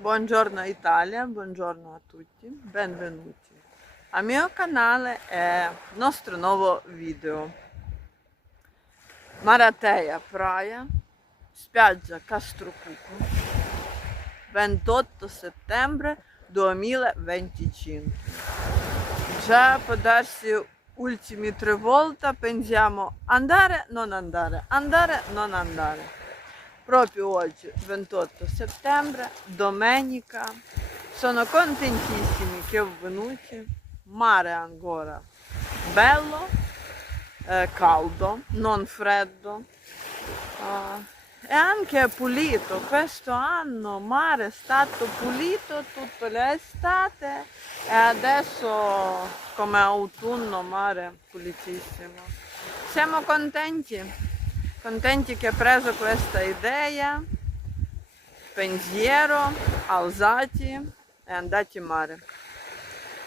Buongiorno Italia, buongiorno a tutti, benvenuti al mio canale e nostro nuovo video. Maratea, Praia, spiaggia Castrocuco, 28 settembre 2025. Già può darsi ultimi 3 volte pensiamo andare, non andare, andare, non andare. Proprio oggi, 28 settembre, domenica, sono contentissimi che ho venuti, mare ancora bello, caldo, non freddo, e anche pulito. Questo anno mare è stato pulito tutta l'estate e adesso come autunno mare pulitissimo. Siamo contenti che ha preso questa idea, pensiero, alzati e andati in mare.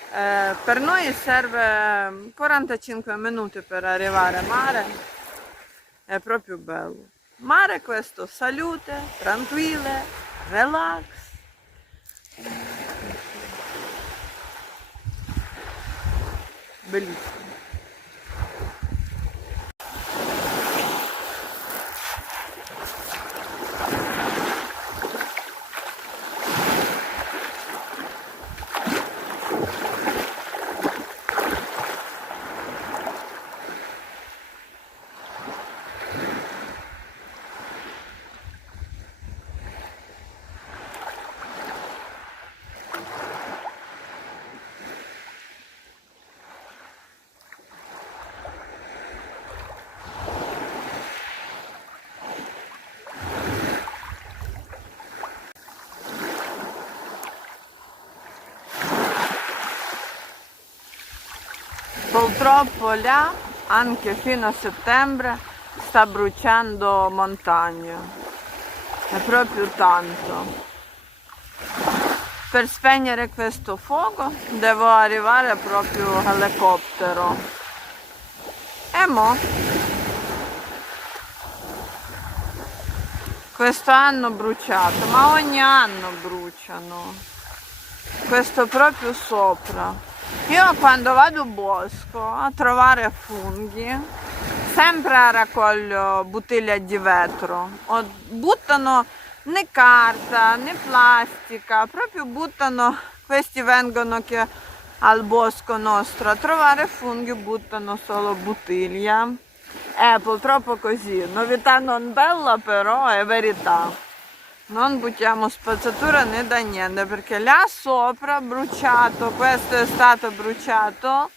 Per noi serve 45 minuti per arrivare a mare, è proprio bello. Mare questo, salute, tranquille, relax. Bellissimo. Purtroppo là, anche fino a settembre, sta bruciando montagne. È proprio tanto. Per spegnere questo fuoco devo arrivare proprio all'elicottero. E mo? Questo anno bruciato, ma ogni anno bruciano. Questo proprio sopra. Io quando vado in bosco a trovare funghi, sempre raccolgo bottiglie di vetro, o buttano né carta né plastica, proprio buttano, questi vengono che al bosco nostro a trovare funghi, buttano solo bottiglie. Purtroppo così, novità non bella però è verità. Non buttiamo spazzatura né da niente perché là sopra bruciato, questo è stato bruciato,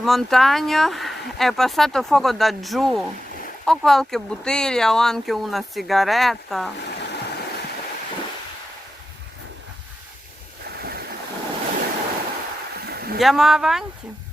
montagna, è passato fuoco da giù, o qualche bottiglia o anche una sigaretta. Andiamo avanti.